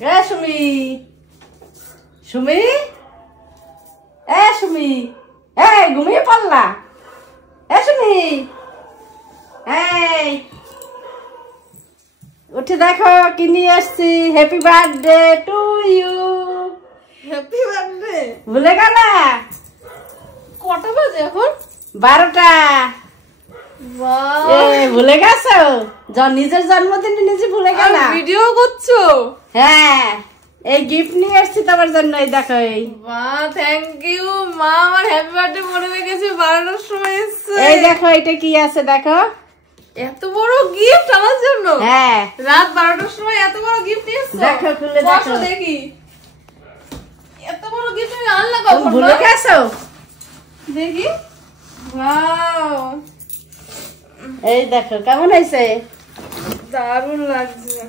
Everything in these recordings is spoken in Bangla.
এ সুমি, সুমি, এ সুমি, এ ঘুমিয়ে পড়লা? এ সুমি, এই উঠে দেখো কি নিয়ে আসছি। Happy birthday to you. Happy birthday. ভুলে গেলা? কটা বাজে এখন? 12টা। ভুলে গেছো? নিজের জন্মদিনে নিজে ভুলে গেলা? ভিডিও করছো? হ্যাঁ, এই গিফট নিয়ে আসছি তোমার জন্য। এই দেখো। এই মা থ্যাংক ইউ মা, আমার হ্যাপি বার্থডে মনে রেখেছে। 12টার সময় এসেছে। এই দেখো এটা কি আছে দেখো। এত বড় গিফট আমার জন্য? হ্যাঁ, রাত 12টার সময় এত বড় গিফট নিয়েছো? দেখো খুলে দেখো দেখি। এত বড় গিফট আমি আনলাম কখন? ভুলে গেছো? দেখি। ওয়াও, এই দেখো কেমন হয়েছে। দারুণ লাগছে,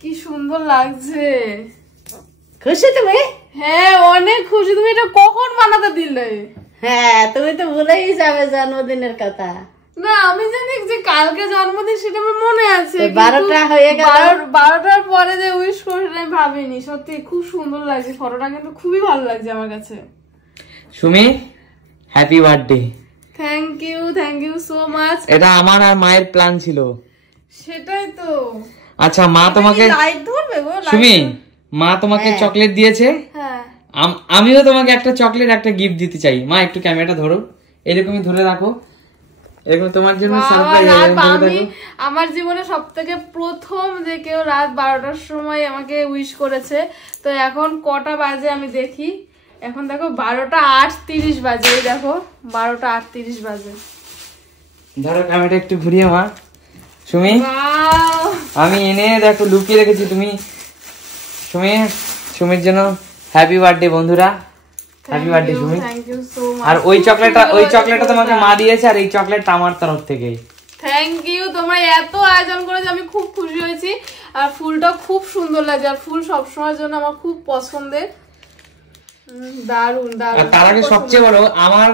কি সুন্দর লাগছে। খুশি তুমি? হ্যাঁ অনেক খুশি। তুমি এটা কখন বানাতে দিলে? হ্যাঁ, তুমি তো ভুলেই যাবে জন্মদিনের কথা। না আমি জানি যে কালকে জন্মদিন, সেটা আমার মনে আছে। 12টা হয়ে গেল। 12টার পরে যে উইশ করবো সেটা আমি ভাবিনি। সত্যি খুব সুন্দর লাগছে ফটোটা, কিন্তু খুবই ভালো লাগছে আমার কাছে। Sumi, happy birthday. Thank you so much. এটা আমার আর মায়ের প্ল্যান ছিল। সেটাই তো। আচ্ছা মা তোমাকে, লাইট ধরবে গো? সুমি মা তোমাকে চকলেট দিয়েছে। হ্যাঁ, আমিও তোমাকে একটা চকলেট, একটা গিফট দিতে চাই। মা একটু ক্যামেরাটা ধরো, এরকমই ধরে রাখো। এরকম তোমার জন্য সারপ্রাইজ। আমি আমার জীবনে সবথেকে প্রথম যে কেউ রাত 12টার সময় আমাকে উইশ করেছে। তো এখন কটা বাজে আমি দেখি। এখন দেখো 12:38 বাজে। এই দেখো 12:38 বাজে। ধরো ক্যামেরাটা একটু ঘুরিয়ে মা। সুমি, Wow! আমি এনে দেখো লুকিয়ে রেখেছি। তুমি সুমির জন্য হ্যাপি বার্থডে বন্ধুরা। Happy birthday Sumi. Thank you so much. আর ওই চকলেটটা তোমাকে মা দিয়েছে, আর এই চকলেটটা আমার তরফ থেকে। Thank you. তোমরা এত আয়োজন করেছো, আমি খুব খুশি হয়েছি। আর ফুলটা খুব সুন্দর লাগে, আর ফুল সবসময়ের জন্য আমার খুব পছন্দের। দারুন দারুন। আর তার আগে সবচেয়ে বড়, আমার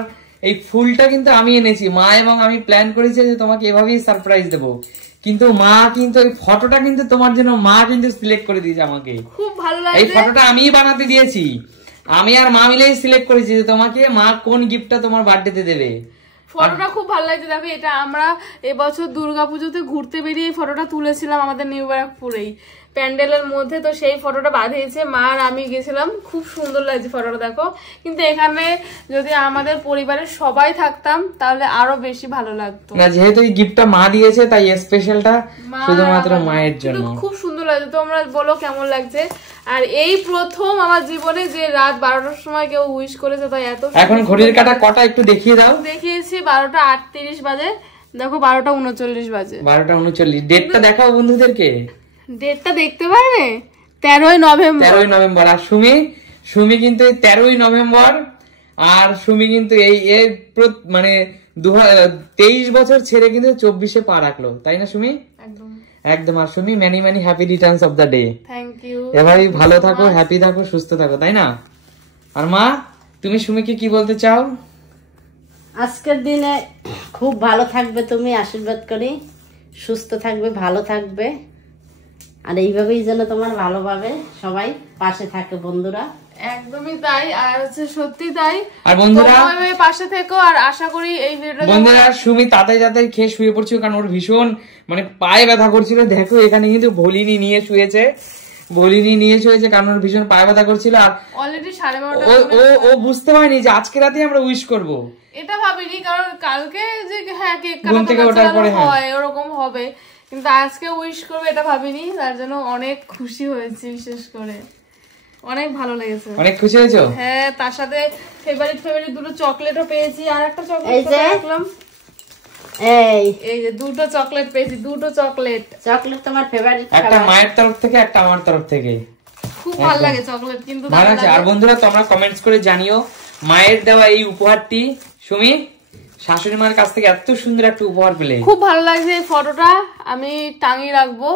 এই ফুলটা কিন্তু আমি এনেছি। মা এবং আমি প্ল্যান করেছি যে তোমাকে এভাবেই সারপ্রাইজ দেবো, কিন্তু মা কিন্তু এই ফটোটা কিন্তু তোমার জন্য মা কিন্তু সিলেক্ট করে দিয়েছে আমাকে। খুব ভালো লাগে। এই ফটোটা আমিই বানাতে দিয়েছি। আমি আর মা মিলেই সিলেক্ট করেছি যে তোমাকে মা কোন গিফটটা তোমার বার্থডেতে দেবে। ফটোটা খুব ভালো লাগছে। দেখো এটা আমরা এবছর দুর্গাপুজোতে ঘুরতে বেরিয়ে ফটোটা তুলেছিলাম আমাদের নিউ ব্যারাকপুরেই প্যান্ডেলের মধ্যে। তো সেই ফটোটা বাঁধিয়েছে মা আর আমি গেছিলাম। খুব সুন্দর লাগছে ফটোটা দেখো। কিন্তু এখানে যদি আমাদের পরিবারের সবাই থাকতাম তাহলে আরো বেশি ভালো লাগতো। না, যেহেতু এই গিফটটা মা দিয়েছে তাই স্পেশালটা শুধুমাত্র মায়ের জন্য। খুব সুন্দর লাগছে। তোমরা বলো কেমন লাগছে। আর এই প্রথম আমার জীবনে যে রাত 12টার সময় কেউ উইশ করেছে, তাই এত। এখন ঘড়ির কাঁটা কটা একটু দেখিয়ে দাও। দেখিয়েছি 12:38 বাজে। দেখো 12:39 বাজে। 12:39। ডেটটা দেখাও বন্ধুদেরকে। ডেটটা দেখতে পারবে? 13ই নভেম্বর। 13ই নভেম্বর। আর সুমি কিন্তু 13ই নভেম্বর। আর সুমি কিন্তু এই মানে 23 বছর ছেড়ে কিন্তু 24-এ পা রাখলো, তাই না সুমি? একদম একদম। আর Sumi, many many happy returns of the day. Thank you. এভাবেই ভালো থাকো, হ্যাপি থাকো, সুস্থ থাকো, তাই না? আর মা, তুমি সুমিকে কি বলতে চাও? আজকের দিনে খুব ভালো থাকবে তুমি, আশীর্বাদ করি। সুস্থ থাকবে, ভালো থাকবে, আর এইভাবেই যেন তোমার ভালোভাবে সবাই পাশে থাকে বন্ধুরা। একদমই তাই। আর হচ্ছে সত্যি তাই। আর বন্ধুরা পাশে থেকো। আর আশা করি এই ভিডিওটা বন্ধুরা, সুমি তাড়াতাড়ি খেয়ে শুয়ে পড়ছিল, কারণ ওর ভীষণ মানে পায়ে ব্যথা করছিল। দেখো এখানে কিন্তু ভলিনি নিয়ে শুয়েছে, কারণ ওর ভীষণ পায়ে ব্যথা করছিল। আর অলরেডি 12:30 ও বুঝতে পারেনি যে আজকে রাতে আমরা উইশ করব। এটা ভাবিনি, কারণ কালকে যে হ্যাঁ কেক ঘুম থেকে ওঠার পরে হয় ওরকম হবে, কিন্তু আজকে উইশ করবে এটা ভাবিনি। তার জন্য অনেক খুশি হয়েছি, বিশেষ করে অনেক ভালো লেগেছে। অনেক খুশি হয়েছো? হ্যাঁ, তার সাথে ফেভারিট দুটো চকলেটও পেয়েছি। আর একটা চকলেট রাখলাম। এই যে দুটো চকলেট পেয়েছি। দুটো চকলেট তোমার ফেভারিট, একটা মায়ের তরফ থেকে, একটা আমার তরফ থেকে। খুব ভালো লাগে চকলেট, কিন্তু ভালো আছে। আর বন্ধুরা তোমরা কমেন্টস করে জানিও মায়ের দেওয়া এই উপহারটি সুমি শাশুড়ি মার কাছ থেকে এত সুন্দর একটা উপহার পেলে। খুব ভালো লাগছে। এই ফটোটা আমি টাঙিয়ে রাখবো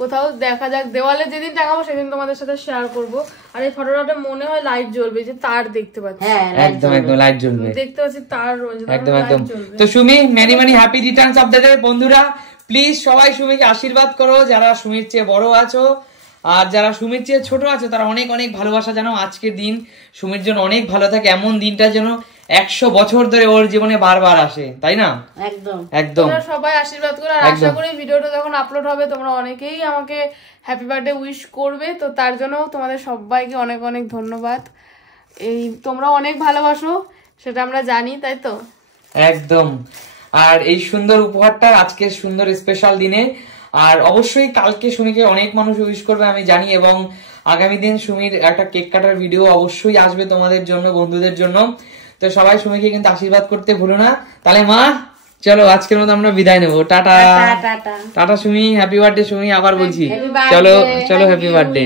কোথাও, দেখা যাক দেওয়ালে যেদিন টাঙাবো সেদিন তোমাদের সাথে শেয়ার করব। আর এই ফটোটাতে মনে হয় লাইট জ্বলবে, যে তার দেখতে পাচ্ছি। একদম লাইট জ্বলবে, দেখতে পাচ্ছি তার রয়েছে একদম। তো Sumi, many many happy returns of the day বন্ধুরা। প্লিজ সবাই সুমিকে আশীর্বাদ করো, যারা সুমির চেয়ে বড় আছো। আর যারা সুমির চেয়ে ছোট আছে তারা অনেক অনেক ভালোবাসা জানো। আজকের দিন সুমির জন্য অনেক ভালো থাকে, এমন দিনটা যেন 100 বছর ধরে ওর জীবনে বারবার আসে, তাই না? একদম একদম তোমরা সবাই আশীর্বাদ করো, আর আশা করি ভিডিওটা যখন আপলোড হবে তোমরা অনেকেই আমাকে হ্যাপি বার্থডে উইশ করবে, তো তার জন্য তোমাদের সবাইকে অনেক অনেক ধন্যবাদ। এই তোমরা অনেক ভালোবাসো সেটা আমরা জানি, তাই তো? একদম। আর এই সুন্দর উপহারটা আজকে সুন্দর স্পেশাল দিনে, আর অবশ্যই কালকে সুমিকে অনেক মানুষ উইশ করবে আমি জানি, এবং আগামী দিন সুমির একটা কেক কাটার ভিডিও অবশ্যই আসবে তোমাদের জন্য, বন্ধুদের জন্য। তো সবাই সুমিকে কিন্তু আশীর্বাদ করতে ভুলো না। তাহলে মা চলো আজকের মতো আমরা বিদায় নেবো, tata. Tata. Tata Sumi, happy birthday Sumi, আবার বলছি Happy birthday, চলো চলো thank হ্যাপি you. বার্থডে।